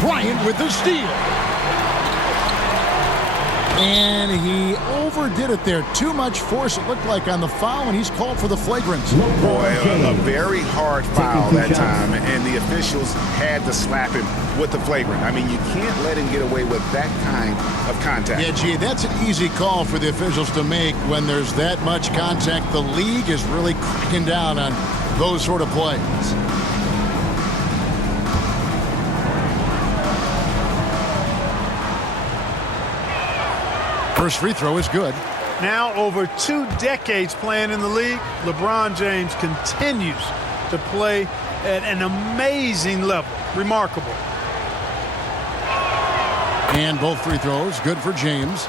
Bryant with the steal. And he overdid it there. Too much force, it looked like, on the foul, and he's called for the flagrant. Boy, a very hard foul that time, and the officials had to slap him with the flagrant. I mean, you can't let him get away with that kind of contact. Yeah, gee, that's an easy call for the officials to make when there's that much contact. The league is really cracking down on those sort of plays. First free throw is good. Now over 2 decades playing in the league, LeBron James continues to play at an amazing level. Remarkable. And both free throws good for James.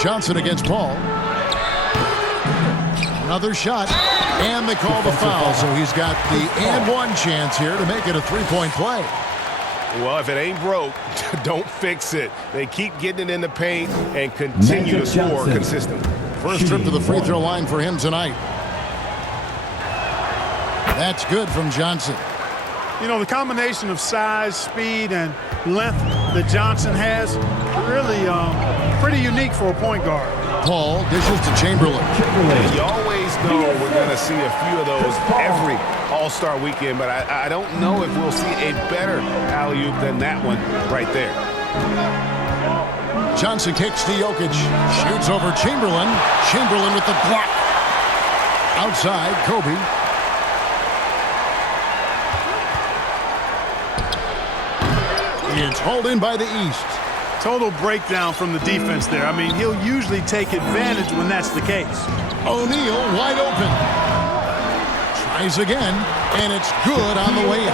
Johnson against Paul. Another shot, and they call the foul, so he's got the and one chance here to make it a three-point play. Well, if it ain't broke, don't fix it. They keep getting it in the paint and continue to score consistently. First trip to the free throw line for him tonight. That's good from Johnson. You know, the combination of size, speed, and length that Johnson has, really pretty unique for a point guard. Paul dishes to Chamberlain. You always know we're going to see a few of those every All-Star weekend, but I don't know if we'll see a better alley-oop than that one right there. Johnson kicks to Jokic. Shoots over Chamberlain. Chamberlain with the block. Outside, Kobe. It's hauled in by the East. Total breakdown from the defense there. I mean, he'll usually take advantage when that's the case. O'Neal wide open. Tries again, and it's good on the way in.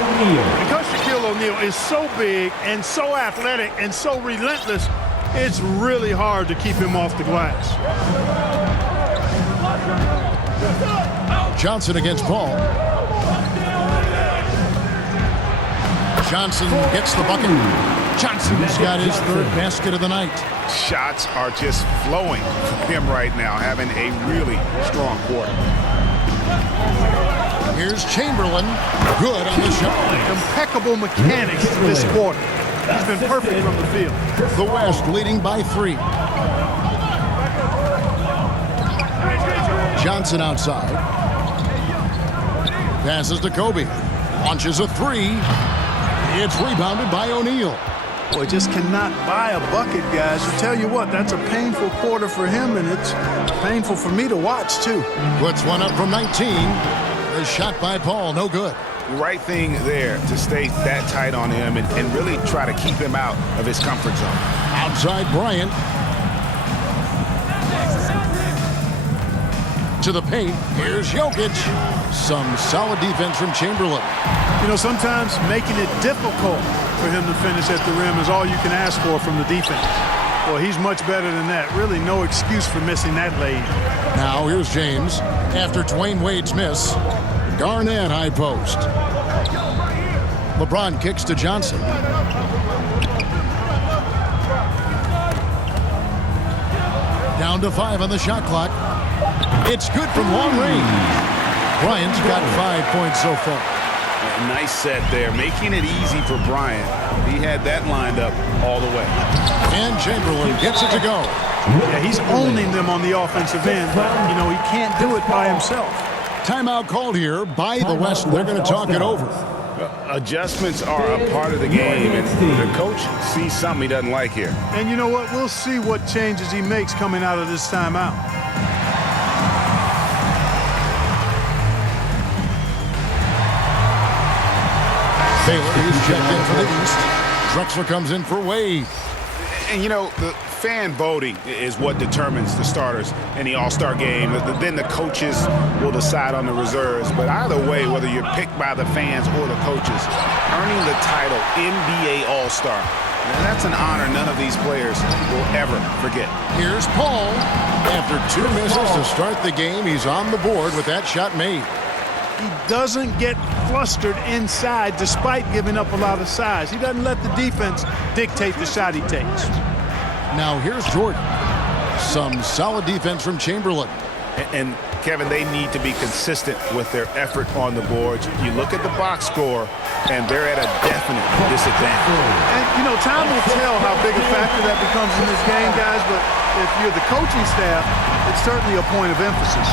Because Shaquille O'Neal is so big and so athletic and so relentless, it's really hard to keep him off the glass. Johnson against Paul. Johnson gets the bucket. Johnson's got his third basket of the night. Shots are just flowing from him right now, having a really strong quarter. Here's Chamberlain. Good on the shot. Impeccable mechanics this quarter. He's been perfect from the field. The West leading by 3. Johnson outside. Passes to Kobe. Launches a 3. It's rebounded by O'Neal. Boy, just cannot buy a bucket, guys. I tell you what, that's a painful quarter for him, and it's painful for me to watch, too. Puts one up from 19. The shot by Paul, no good. Right thing there to stay that tight on him and really try to keep him out of his comfort zone. Outside Bryant. To the paint. Here's Jokic. Some solid defense from Chamberlain. You know, sometimes making it difficult for him to finish at the rim is all you can ask for from the defense. Well, he's much better than that. Really no excuse for missing that lane. Now here's James. After Dwayne Wade's miss, Garnett high post. LeBron kicks to Johnson. Down to 5 on the shot clock. It's good from long range. Bryant's got 5 points so far. A nice set there, making it easy for Bryant. He had that lined up all the way. And Chamberlain gets it to go. Yeah, he's owning them on the offensive end, but, you know, he can't do it by himself. Timeout called here by the West. They're going to talk it over. Adjustments are a part of the game, and the coach sees something he doesn't like here. And you know what? We'll see what changes he makes coming out of this timeout. Taylor is checked in for the East. Drexler comes in for Wade. And, you know, the fan voting is what determines the starters in the All-Star game. Then the coaches will decide on the reserves. But either way, whether you're picked by the fans or the coaches, earning the title NBA All-Star, that's an honor none of these players will ever forget. Here's Paul. After 2 misses to start the game, he's on the board with that shot made. He doesn't get flustered inside despite giving up a lot of size. He doesn't let the defense dictate the shot he takes. Now here's Jordan. Some solid defense from Chamberlain. And Kevin, they need to be consistent with their effort on the boards. You look at the box score, and they're at a definite disadvantage. And, you know, time will tell how big a factor that becomes in this game, guys, but if you're the coaching staff, it's certainly a point of emphasis.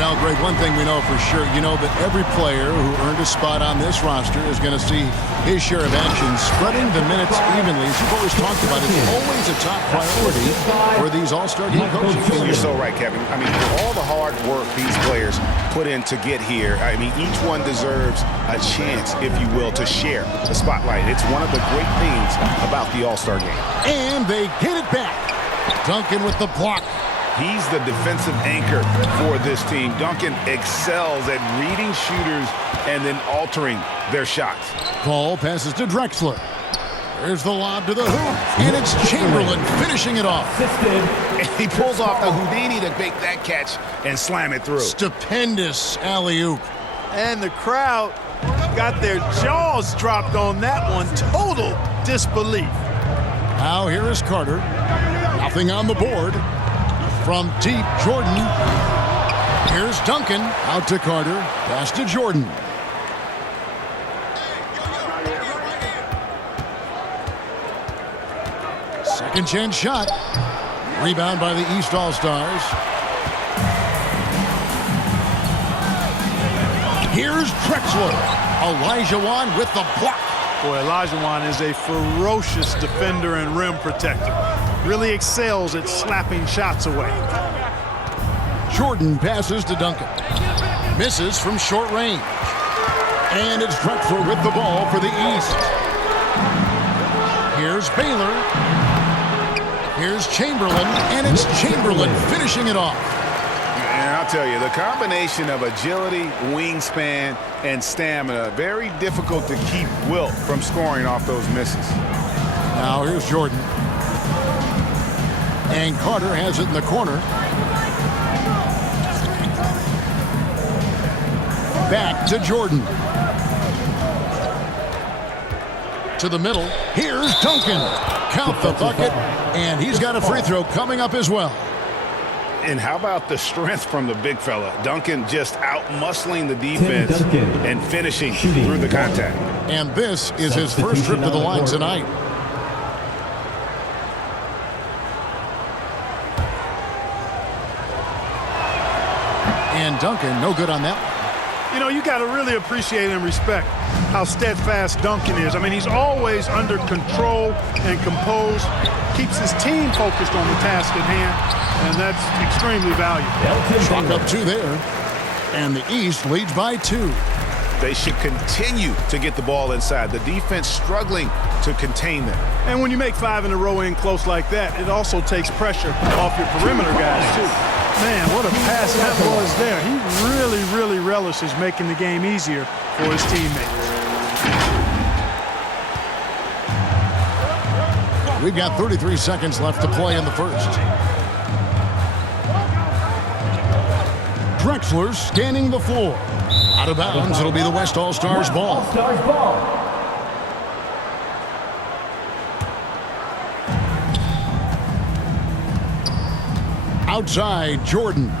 Well, Greg, one thing we know for sure, you know that every player who earned a spot on this roster is going to see his share of action. Spreading the minutes evenly, as you've always talked about, is always a top priority for these All-Star Game coaches. You're so right, Kevin. I mean, for all the hard work these players put in to get here, I mean, each one deserves a chance, if you will, to share the spotlight. It's one of the great things about the All-Star Game. And they get it back. Duncan with the block. He's the defensive anchor for this team. Duncan excels at reading shooters and then altering their shots. Ball passes to Drexler. There's the lob to the hoop, and it's Chamberlain finishing it off. And he pulls off the Houdini to make that catch and slam it through. Stupendous alley-oop. And the crowd got their jaws dropped on that one. Total disbelief. Now here is Carter. Nothing on the board. From deep, Jordan. Here's Duncan. Out to Carter. Pass to Jordan. Second chance shot. Rebound by the East All-Stars. Here's Drexler. Olajuwon with the block. Boy, Olajuwon is a ferocious defender and rim protector. Really excels at slapping shots away. Jordan passes to Duncan. Misses from short range. And it's Drexler with the ball for the East. Here's Baylor. Here's Chamberlain. And it's Chamberlain finishing it off. And I'll tell you, the combination of agility, wingspan, and stamina, very difficult to keep Wilt from scoring off those misses. Now here's Jordan. And Carter has it in the corner. Back to Jordan. To the middle. Here's Duncan. Count the bucket. And he's got a free throw coming up as well. And how about the strength from the big fella? Duncan just out-muscling the defense and finishing through the contact. And this is his first trip to the line tonight. And Duncan, no good on that one. You know, you got to really appreciate and respect how steadfast Duncan is. I mean, he's always under control and composed, keeps his team focused on the task at hand, and that's extremely valuable. Chalk up 2 there. And the East leads by 2. They should continue to get the ball inside. The defense struggling to contain them. And when you make 5 in a row in close like that, it also takes pressure off your perimeter guys, too. Man, what a pass that was there. He really relishes making the game easier for his teammates. We've got 33 seconds left to play in the first. Drexler scanning the floor. Out of bounds, it'll be the West All-Stars ball. Outside, Jordan.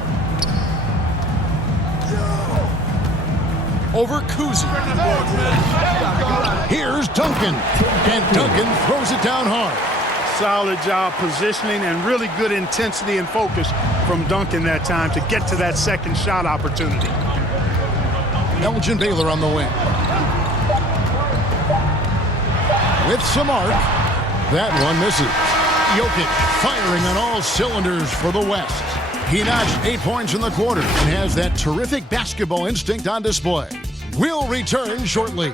Over Kuzi. Here's Duncan. And Duncan throws it down hard. Solid job positioning and really good intensity and focus from Duncan that time to get to that second shot opportunity. Elgin Baylor on the wing. With some arc. That one misses. Jokic firing on all cylinders for the West. He notched 8 points in the quarter and has that terrific basketball instinct on display. We'll return shortly.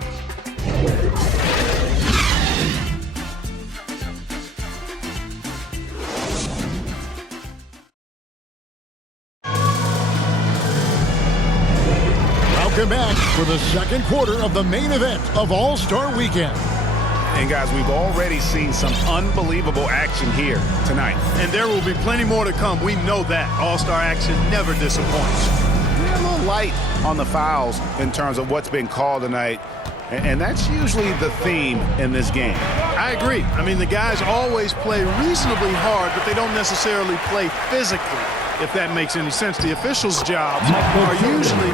Welcome back for the second quarter of the main event of All-Star Weekend. And guys, we've already seen some unbelievable action here tonight. And there will be plenty more to come. We know that. All-Star action never disappoints. they're a little light on the fouls in terms of what's been called tonight. And that's usually the theme in this game. I agree. I mean, the guys always play reasonably hard, but they don't necessarily play physically, if that makes any sense. The officials' jobs are usually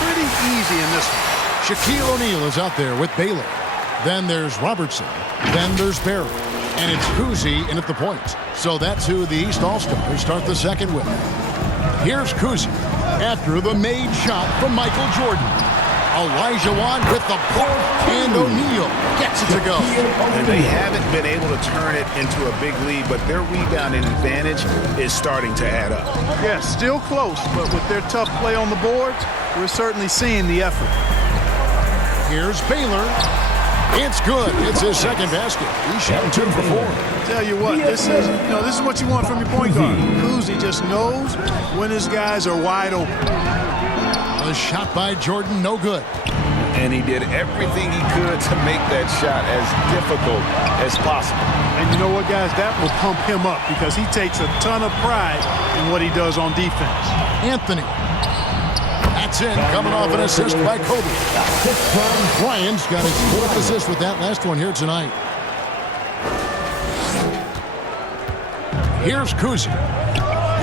pretty easy in this one. Shaquille O'Neal is out there with Baylor. Then there's Robertson. Then there's Barry. And it's Kuzi in at the point. So that's who the East All-Stars start the second with. Here's Kuzi after the made shot from Michael Jordan. Elijah Wan with the block, and O'Neal gets it to go. And they haven't been able to turn it into a big lead, but their rebounding advantage is starting to add up. Yeah, still close, but with their tough play on the boards, we're certainly seeing the effort. Here's Baylor. It's good. It's his second basket. He's shooting 2 for 4. Tell you what, this is what you want from your point guard. Kuzi just knows when his guys are wide open. A shot by Jordan, no good. And he did everything he could to make that shot as difficult as possible. And you know what, guys? That will pump him up because he takes a ton of pride in what he does on defense. Anthony. That's in, coming off an assist by Kobe. Bryant's got his 4th assist with that last one here tonight. Here's Kuzi.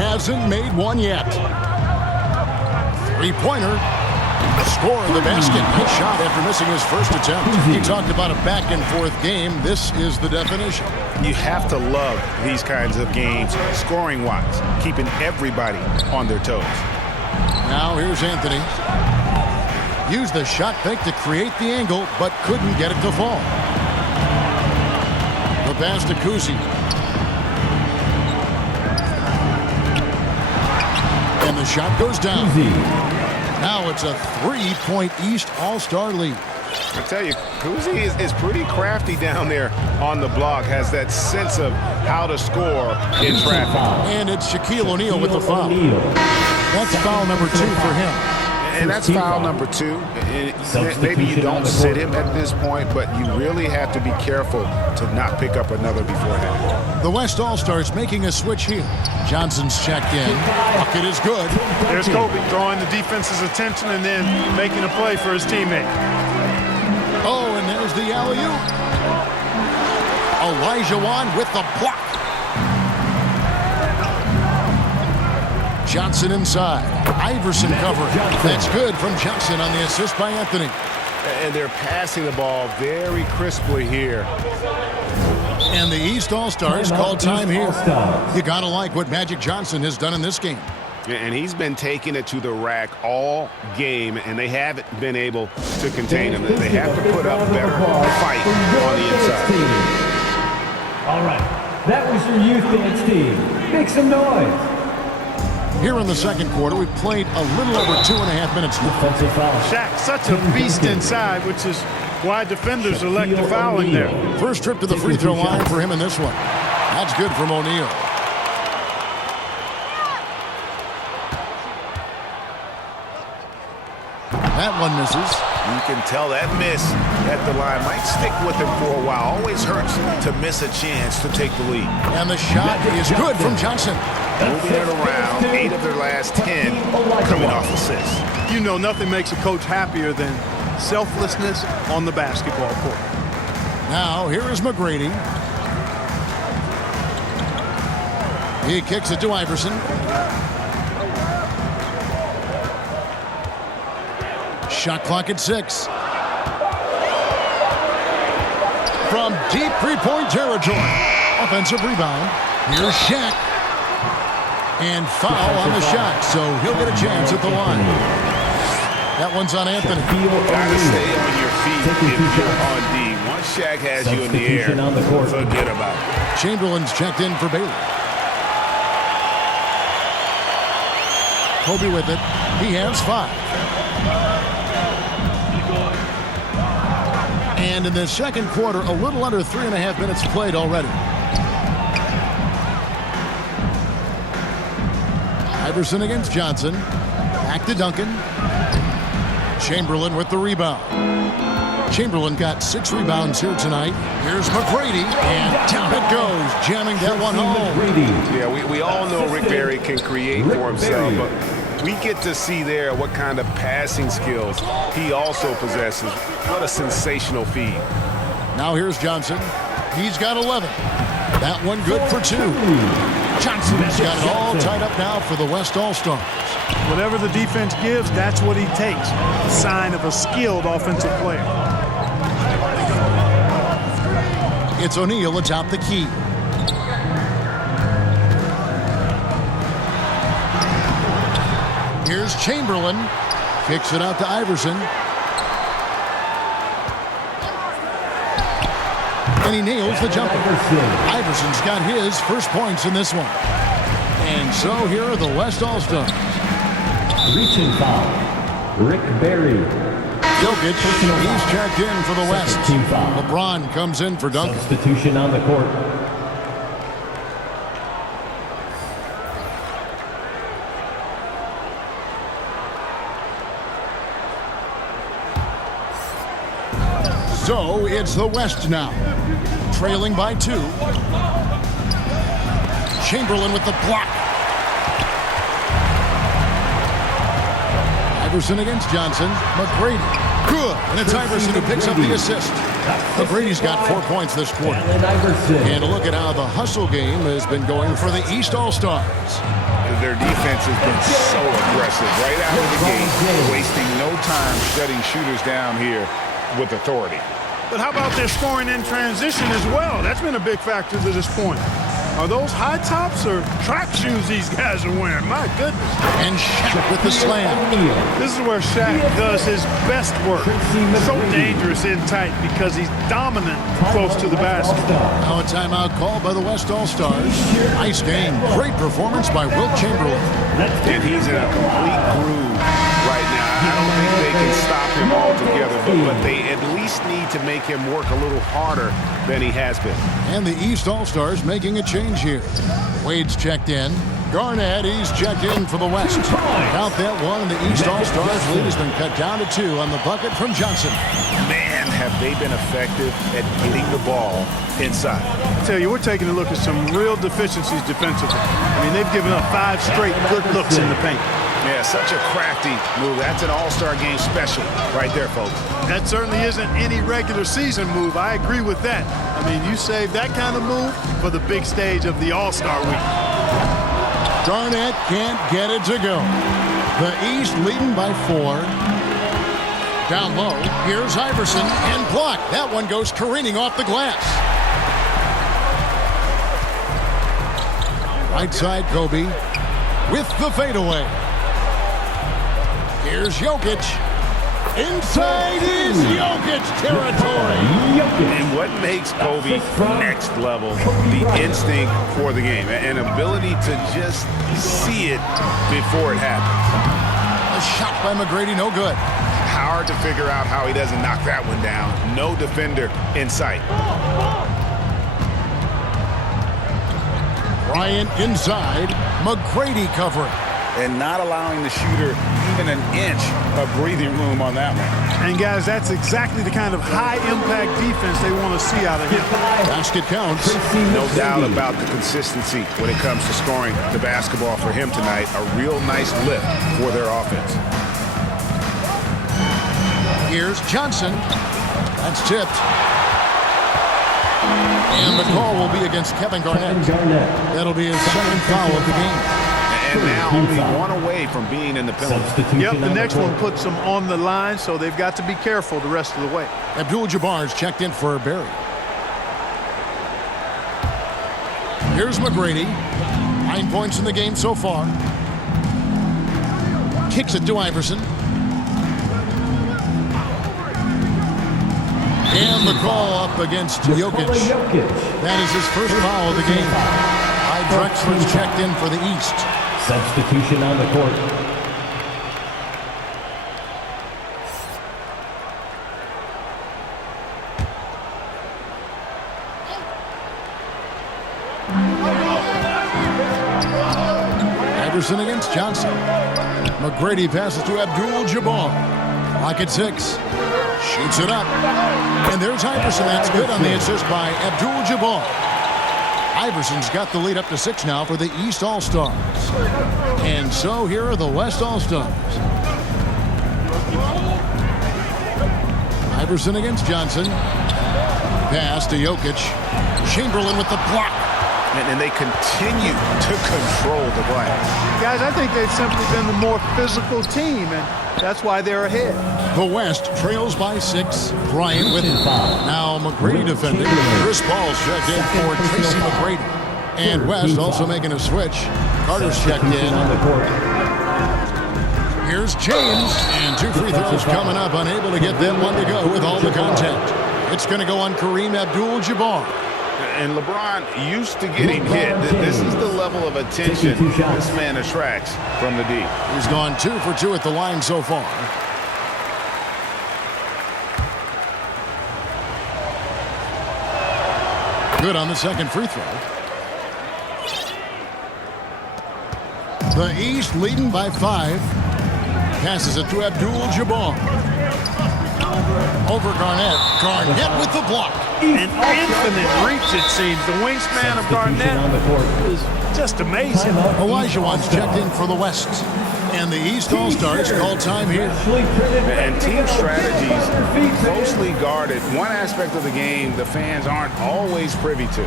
Hasn't made one yet. Three-pointer. Score of the basket. Nice shot after missing his first attempt. He talked about a back-and-forth game. This is the definition. You have to love these kinds of games, scoring-wise, keeping everybody on their toes. Now here's Anthony. Used the shot fake to create the angle, but couldn't get it to fall. The pass to Kuzi. And the shot goes down. Now it's a 3-point East All-Star lead. I tell you, Kuzi is pretty crafty down there on the block, has that sense of how to score in traffic. And it's Shaquille O'Neal with the foul. That's foul number 2 for him. And that's foul number 2. Maybe you don't sit him at this point, but you really have to be careful to not pick up another before that. The West All-Stars making a switch here. Johnson's checked in. Bucket is good. There's Kobe drawing the defense's attention and then making a play for his teammate. Oh, and there's the alley-oop. Elijah Wan with the block. Johnson inside. Iverson covering. That's good from Johnson on the assist by Anthony. And they're passing the ball very crisply here. And the East All-Stars call time here. You gotta like what Magic Johnson has done in this game. And he's been taking it to the rack all game, and they haven't been able to contain him. They have to put up a better fight on the inside. All right, that was your youth dance team. Make some noise. Here in the second quarter, we've played a little over 2.5 minutes now. Defensive foul. Shaq, such a beast inside, which is why defenders elect to fouling there. First trip to the free throw line for him in this one. That's good from O'Neal. That one misses. You can tell that miss at the line might stick with him for a while. Always hurts to miss a chance to take the lead. And the shot is good from Johnson. Moving it around, 8 of their last 10 coming off assists. You know, nothing makes a coach happier than selflessness on the basketball court. Now, here is McGrady. He kicks it to Iverson. Shot clock at 6. From deep three-point territory. Offensive rebound. Here's Shaq. And foul on the shot, so he'll get a chance at the line. That one's on Anthony. Gotta stay on your feet if you're on D. Once Shaq has you in the air, forget about it. Chamberlain's checked in for Baylor. Kobe with it. He has 5. And in the second quarter, a little under 3.5 minutes played already. Iverson against Johnson. Back to Duncan. Chamberlain with the rebound. Chamberlain got 6 rebounds here tonight. Here's McGrady, and down it goes, jamming that one home. Yeah, we all know Rick Barry can create for himself, but We get to see there what kind of passing skills he also possesses. What a sensational feed. Now here's Johnson. He's got 11. That one good for 2. Johnson's got it all tied up now for the West All-Stars. Whatever the defense gives, that's what he takes. A sign of a skilled offensive player. It's O'Neal atop the key. Here's Chamberlain. Kicks it out to Iverson. And he nails the jumper. Iverson's got his first points in this one. And so here are the West All-Stars. Reaching foul. Rick Barry. Jokic, he's checked in for the West. Team foul. LeBron comes in for Duncan. Substitution on the court. So it's the West now, trailing by 2. Chamberlain with the block. Iverson against Johnson. McGrady. Good. And it's Iverson who picks up the assist. McGrady's got 4 points this quarter. And a look at how the hustle game has been going for the East All-Stars. Their defense has been so aggressive right out of the gate, wasting no time shutting shooters down here with authority. But how about their scoring in transition as well? That's been a big factor to this point. Are those high tops or track shoes these guys are wearing? My goodness. And Shaq with the slam. This is where Shaq does his best work. So dangerous in tight because he's dominant close to the basket. Now a timeout called by the West All-Stars. Nice game. Great performance by Wilt Chamberlain. And he's in a complete groove right now. I don't think they can stop him altogether, but they at least need to make him work a little harder than he has been. And the East All-Stars making a change here. Wade's checked in. Garnett, he's checked in for the West. Count that one, and the East All-Stars lead has been cut down to 2 on the bucket from Johnson. Man, have they been effective at getting the ball inside. I tell you, we're taking a look at some real deficiencies defensively. I mean, they've given up 5 straight good looks in the paint. Yeah, such a crafty move. That's an All-Star Game special right there, folks. That certainly isn't any regular season move. I agree with that. I mean, you save that kind of move for the big stage of the All-Star week. Garnett can't get it to go. The East leading by 4. Down low, here's Iverson and blocked. That one goes careening off the glass. Right side, Kobe with the fadeaway. Here's Jokic. Inside is Jokic territory. And what makes Kobe next level? The instinct for the game. An ability to just see it before it happens. A shot by McGrady, no good. Hard to figure out how he doesn't knock that one down. No defender in sight. Bryant inside. McGrady covering. And not allowing the shooter even an inch of breathing room on that one. And guys, that's exactly the kind of high-impact defense they want to see out of him. Basket counts. No doubt about the consistency when it comes to scoring the basketball for him tonight. A real nice lift for their offense. Here's Johnson. That's tipped. And the call will be against Kevin Garnett. That'll be his second foul of the game. And now only one away from being in the penalty. Yep, the next one puts them on the line, so they've got to be careful the rest of the way. Abdul-Jabbar's checked in for Barry. Here's McGrady. 9 points in the game so far. Kicks it to Iverson. And the call up against Jokic. That is his first foul of the game. Drexler's checked in for the East. Substitution on the court. Iverson against Johnson. McGrady passes to Abdul-Jabbar. Clock at 6. Shoots it up. And there's Iverson. That's good on the assist by Abdul-Jabbar. Iverson's got the lead up to 6 now for the East All-Stars. And so here are the West All-Stars. Iverson against Johnson. Pass to Jokic. Chamberlain with the block. And they continue to control the glass. Guys, I think they've simply been the more physical team, and that's why they're ahead. The West trails by 6. Bryant with it. Now McGrady defending. Chris Paul's checked in for Tracy McGrady. And West also making a switch. Carter's checked in. Here's James. And 2 free throws coming up. Unable to get that one to go with all the contact. It's going to go on Kareem Abdul-Jabbar. And LeBron used to getting hit. This is the level of attention this man attracts from the D. He's gone 2 for 2 at the line so far. Good on the second free throw. The East leading by 5. Passes it to Abdul-Jabbar. Over Garnett. Garnett with the block. An infinite reach, it seems. The wingspan of Garnett is just amazing. Olajuwon's checked in for the West. And the East All-Stars call time here. And team strategies closely guarded. One aspect of the game the fans aren't always privy to.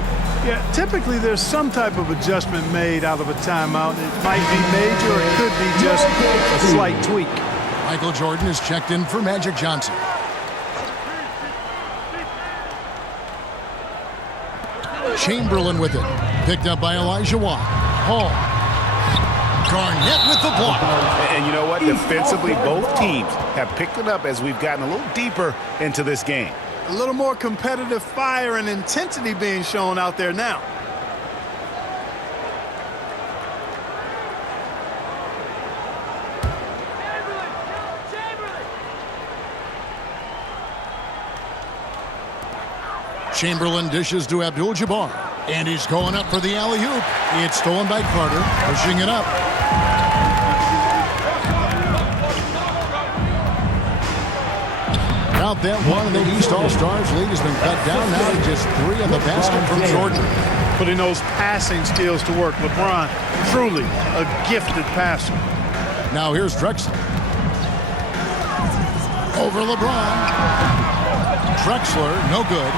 Yeah, typically there's some type of adjustment made out of a timeout. It might be major or it could be just a slight tweak. Michael Jordan is checked in for Magic Johnson. Chamberlain with it. Picked up by Olajuwon. Hall. Garnett with the block. And you know what? Defensively, both teams have picked it up as we've gotten a little deeper into this game. A little more competitive fire and intensity being shown out there now. Chamberlain dishes to Abdul-Jabbar. And he's going up for the alley-oop. It's stolen by Carter. Pushing it up. Out that one, the East All-Stars lead has been cut down now to just 3 on the basket from Jordan. Putting those passing skills to work. LeBron, truly a gifted passer. Now here's Drexler. Over LeBron. Drexler, no good.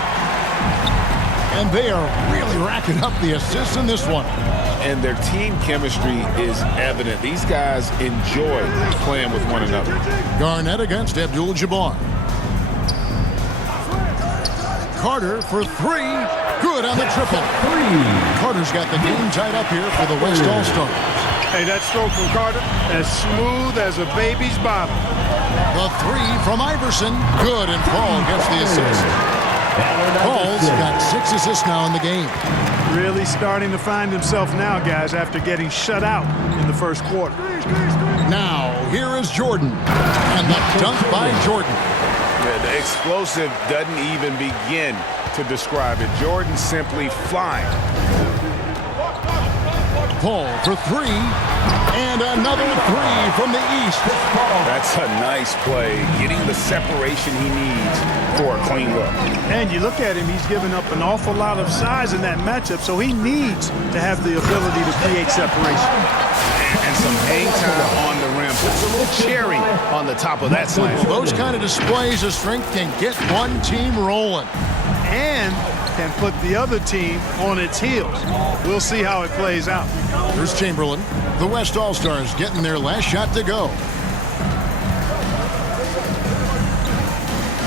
And they are really racking up the assists in this one. And their team chemistry is evident. These guys enjoy playing with one another. Garnett against Abdul-Jabbar. Carter for 3. Good on the triple. Carter's got the game tied up here for the West All-Stars. Hey, that stroke from Carter, as smooth as a baby's bottom. The 3 from Iverson. Good, and Paul gets the assist. Paul's got 6 assists now in the game. Really starting to find himself now, guys, after getting shut out in the first quarter. Now, here is Jordan. And the dunk by Jordan. Yeah, the explosive doesn't even begin to describe it. Jordan simply flying. Paul for 3. And another 3 from the East. That's a nice play, getting the separation he needs for a clean look. And you look at him, he's given up an awful lot of size in that matchup, so he needs to have the ability to create separation. And some hang time on the rim. Puts a little cherry on the top of that slam. Those kind of displays of strength can get one team rolling. And can put the other team on its heels. We'll see how it plays out. Here's Chamberlain. The West All-Stars getting their last shot to go.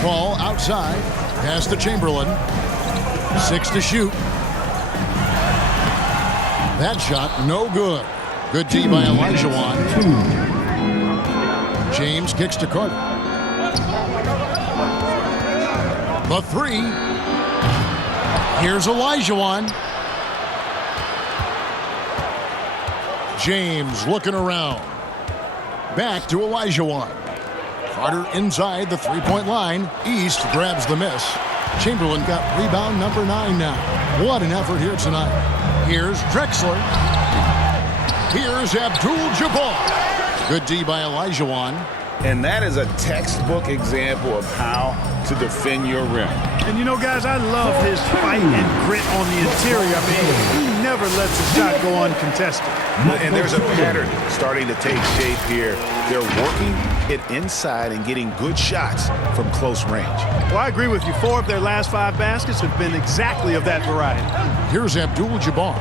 Paul outside. Pass to Chamberlain. 6 to shoot. That shot no good. Good D by Olajuwon. James kicks to Carter. The 3. Here's Olajuwon. James looking around. Back to Olajuwon. Carter inside the three-point line. East grabs the miss. Chamberlain got rebound number 9 now. What an effort here tonight. Here's Drexler. Here's Abdul-Jabbar. Good D by Olajuwon. And that is a textbook example of how to defend your rim. And you know, guys, I love his fight and grit on the interior. I mean, he never lets a shot go uncontested. And there's a pattern starting to take shape here. They're working it inside and getting good shots from close range. Well, I agree with you. 4 of their last 5 baskets have been exactly of that variety. Here's Abdul-Jabbar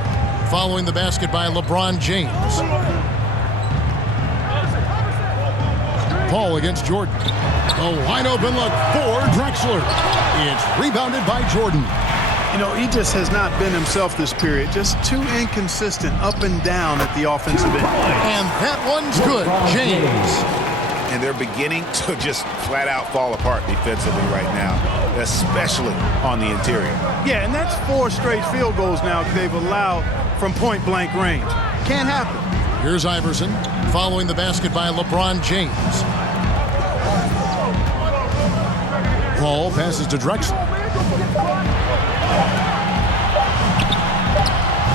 following the basket by LeBron James. Paul against Jordan. A wide open look for Drexler. It's rebounded by Jordan. You know, he just has not been himself this period. Just too inconsistent up and down at the offensive end. And that one's good. James. And they're beginning to just flat out fall apart defensively right now, especially on the interior. Yeah, and that's 4 straight field goals now they've allowed from point-blank range. Can't happen. Here's Iverson following the basket by LeBron James. Paul passes to Drexler.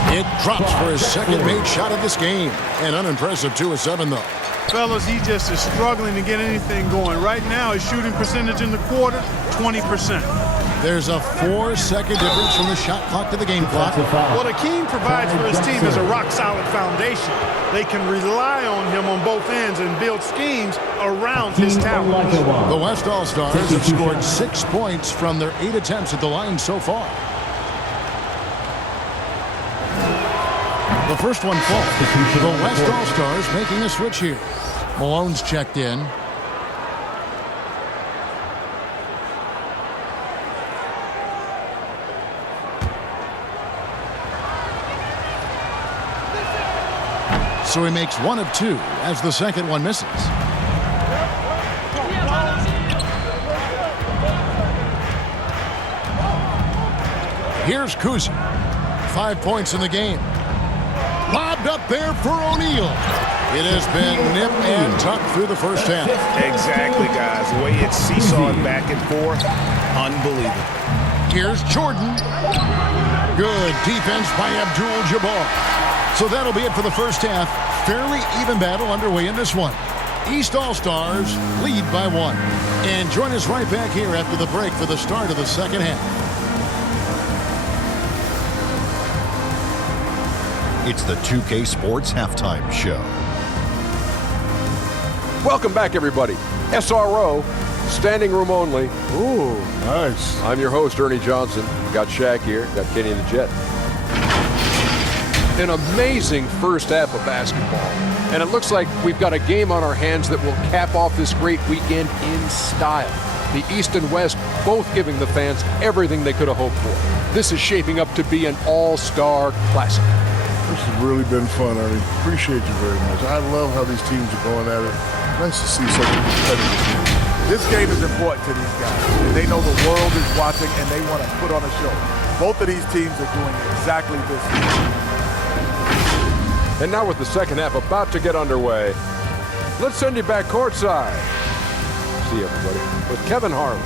It drops for his second made shot of this game. An unimpressive 2 of 7, though. Fellas, he just is struggling to get anything going. Right now, his shooting percentage in the quarter, 20%. There's a 4-second difference from the shot clock to the game clock. What Akeem provides for his team is a rock-solid foundation. They can rely on him on both ends and build schemes around his talent. The West All-Stars have scored 6 points from their 8 attempts at the line so far. The first one falls. The West All-Stars making a switch here. Malone's checked in. So he makes 1 of 2 as the second one misses. Here's Kuzi. 5 points in the game. Lobbed up there for O'Neal. It has been nip and tuck through the first half. Exactly, guys. The way it's seesawed back and forth, unbelievable. Here's Jordan. Good defense by Abdul-Jabbar. So that'll be it for the first half. Fairly even battle underway in this one. East All-Stars lead by 1. And join us right back here after the break for the start of the second half. It's the 2K Sports Halftime Show. Welcome back, everybody. SRO, standing room only. Ooh, nice. I'm your host, Ernie Johnson. Got Shaq here, got Kenny the Jet. An amazing first half of basketball. And it looks like we've got a game on our hands that will cap off this great weekend in style. The East and West both giving the fans everything they could have hoped for. This is shaping up to be an all-star classic. This has really been fun, Ernie. Appreciate you very much. I love how these teams are going at it. Nice to see such a competitive game. This game is important to these guys. And they know the world is watching and they want to put on a show. Both of these teams are doing exactly this. And now with the second half about to get underway, let's send you back courtside. See you, everybody, with Kevin Harlan.